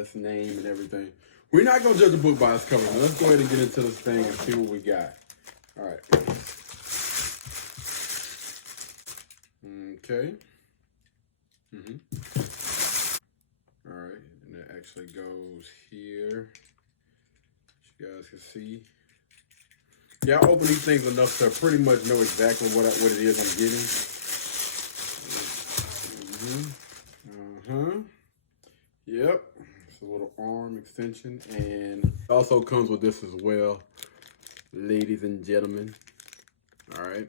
htts name and everything. We're not gonna judge the book by its cover. Now let's go ahead and get into this thing and see what we got. All right. Okay. All right, and it actually goes here. As you guys can see. Yeah, I open these things enough to pretty much know exactly what it is I'm getting. Yep. It's a little arm extension, and it also comes with this as well, ladies and gentlemen. All right.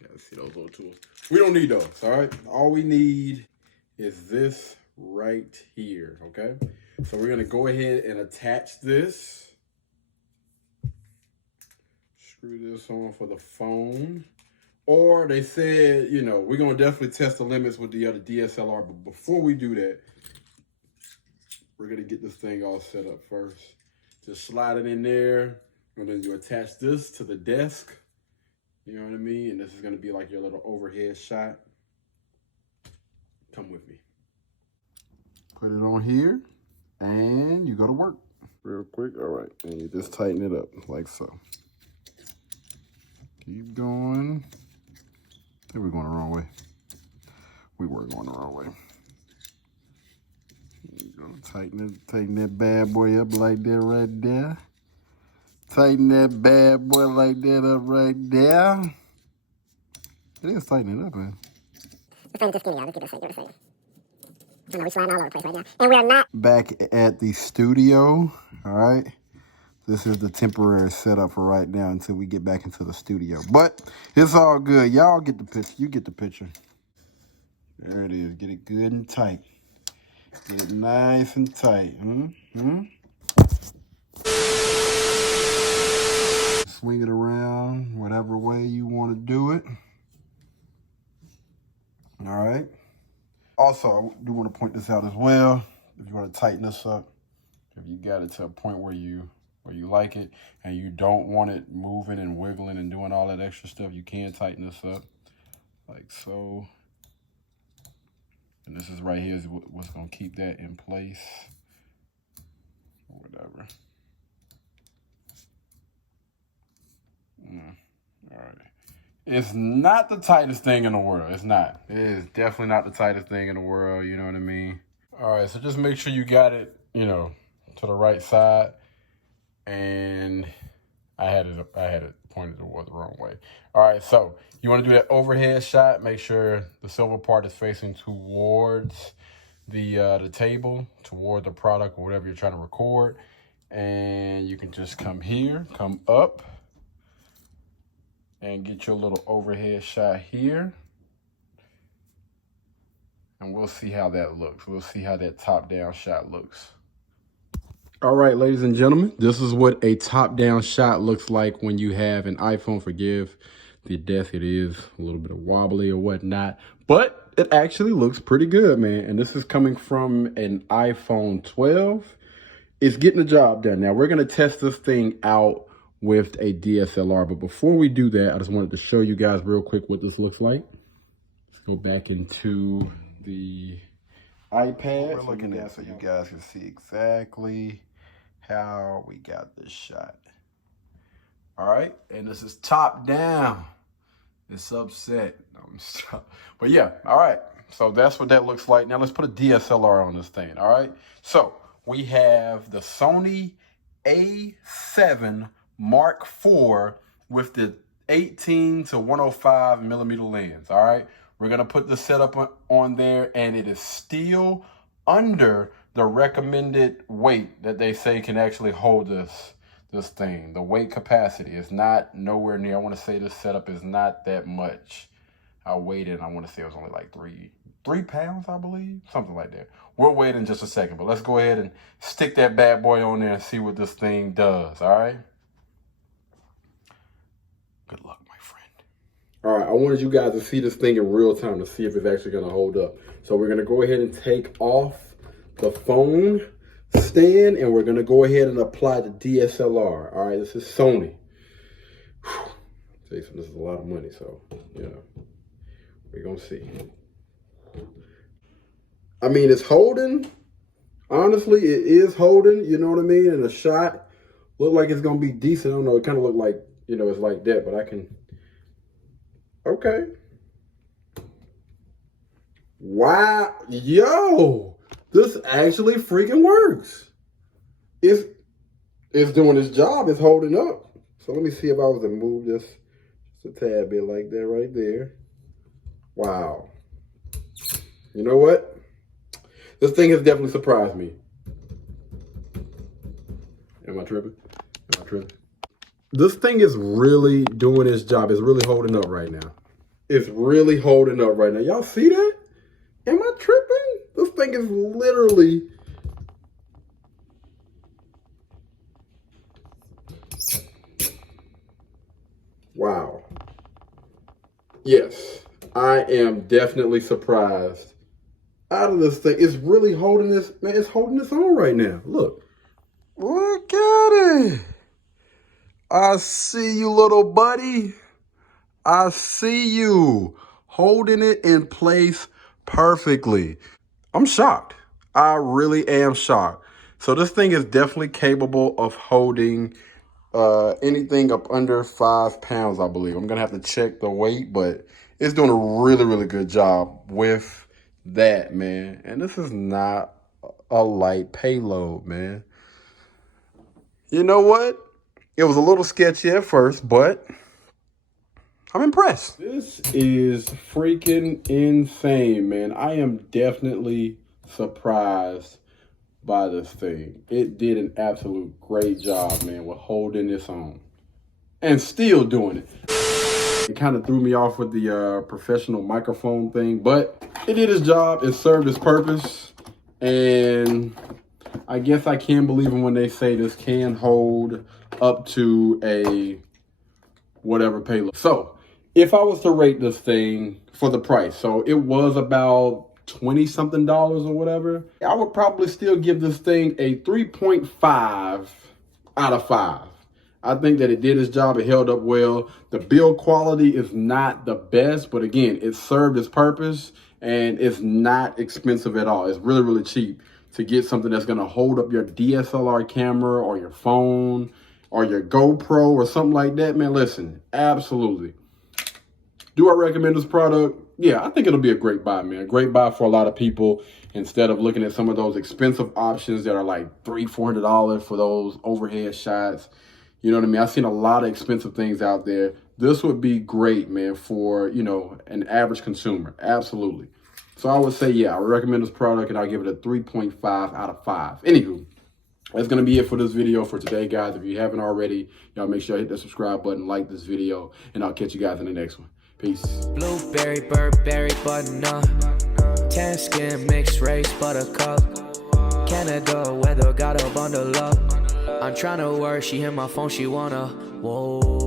You gotta see those little tools. We don't need those. All right. All we need is this right here. Okay. So we're gonna go ahead and attach this. Screw this on for the phone. Or they said, you know, we're going to definitely test the limits with the other DSLR. But before we do that, we're going to get this thing all set up first. Just slide it in there. And then you attach this to the desk. You know what I mean? And this is going to be like your little overhead shot. Come with me. Put it on here. And you go to work. Real quick. All right. And you just tighten it up like so. Keep going. I think we're going the wrong way. We were going the wrong way. You're gonna tighten that bad boy up like that right there. Tighten that bad boy like that up right there. It is tightening it up, man. Let's find this skinny out. Let's get this thing. I know we're sliding all over the place right now. And we're not back at the studio. All right. This is the temporary setup for right now until we get back into the studio. But it's all good. Y'all get the picture. You get the picture. There it is. Get it good and tight. Get it nice and tight. Swing it around whatever way you want to do it. All right. Also, I do want to point this out as well. If you want to tighten this up, if you got it to a point where you like it and you don't want it moving and wiggling and doing all that extra stuff, you can tighten this up like so. And this is right here is what's going to keep that in place or whatever. All right. It's not the tightest thing in the world. It's not. It is definitely not the tightest thing in the world. You know what I mean? All right. So just make sure you got it, you know, to the right side. And I had it pointed toward the wrong way. All right, so you want to do that overhead shot. Make sure the silver part is facing towards the table, toward the product or whatever you're trying to record. And you can just come here, come up, and get your little overhead shot here. And we'll see how that looks. We'll see how that top-down shot looks. All right, ladies and gentlemen, this is what a top-down shot looks like when you have an iPhone. Forgive the desk, it is a little bit of wobbly or whatnot, but it actually looks pretty good, man. And this is coming from an iPhone 12. It's getting the job done. Now, we're going to test this thing out with a DSLR, but before we do that, I just wanted to show you guys real quick what this looks like. Let's go back into the iPad. We're looking at so you guys can see exactly how we got this shot. All right, and this is top down. It's upset. But yeah, all right. So that's what that looks like. Now let's put a DSLR on this thing, all right? So we have the Sony A7 Mark IV with the 18 to 105 millimeter lens, all right? We're gonna put the setup on there, and it is still under the recommended weight that they say can actually hold this thing. The weight capacity is not nowhere near. I want to say this setup is not that much. I weighed it, and I want to say it was only like three pounds, I believe, something like that. We'll wait in just a second, but let's go ahead and stick that bad boy on there and see what this thing does. All right. Good luck, my friend. All right, I wanted you guys to see this thing in real time to see if it's actually going to hold up. So we're going to go ahead and take off the phone stand, and we're going to go ahead and apply the DSLR. All right, this is Sony. Jason, this is a lot of money, so, you know, we're going to see. I mean, it's holding. Honestly, it is holding, you know what I mean? And the shot look like it's gonna be decent. I don't know, it kind of look like, you know, it's like that, but I can, okay. Wow, yo, this actually freaking works. It's doing its job, it's holding up. So let me see if I was to move this just a tad bit like that right there. Wow. You know what? This thing has definitely surprised me. Am I tripping? Am I tripping? This thing is really doing its job. It's really holding up right now. It's really holding up right now. Y'all see that? Am I tripping? This thing is literally... Wow. Yes, I am definitely surprised out of this thing. It's really holding this, man, it's holding this on right now. Look. Look at it. I see you, little buddy. I see you holding it in place perfectly. I'm shocked. I really am shocked. So this thing is definitely capable of holding anything up under 5 pounds, I believe. I'm gonna have to check the weight, but it's doing a really, really good job with that, man. And this is not a light payload, man. You know what? It was a little sketchy at first, but I'm impressed. This is freaking insane, man. I am definitely surprised by this thing. It did an absolute great job, man, with holding this on and still doing it. It kind of threw me off with the professional microphone thing, but it did its job. It served its purpose, and I guess I can believe them when they say this can hold up to a whatever payload. So if I was to rate this thing for the price, so it was about 20 something dollars or whatever, I would probably still give this thing a 3.5 out of 5. I think that it did its job. It held up well. The build quality is not the best, but again, it served its purpose and it's not expensive at all. It's really, really cheap to get something that's gonna hold up your DSLR camera or your phone or your GoPro or something like that, man. Listen, absolutely. Do I recommend this product? Yeah, I think it'll be a great buy, man. A great buy for a lot of people instead of looking at some of those expensive options that are like $300-400 for those overhead shots. You know what I mean? I've seen a lot of expensive things out there. This would be great, man, for, you know, an average consumer. Absolutely. So I would say, yeah, I would recommend this product and I'll give it a 3.5 out of 5. Anywho, that's going to be it for this video for today, guys. If you haven't already, y'all make sure you hit that subscribe button, like this video, and I'll catch you guys in the next one. Peace. Blueberry, Burberry, button-up. Tan skin, mixed race, buttercup. Canada weather, got a bundle up. I'm tryna work, she hit my phone, she wanna, whoa.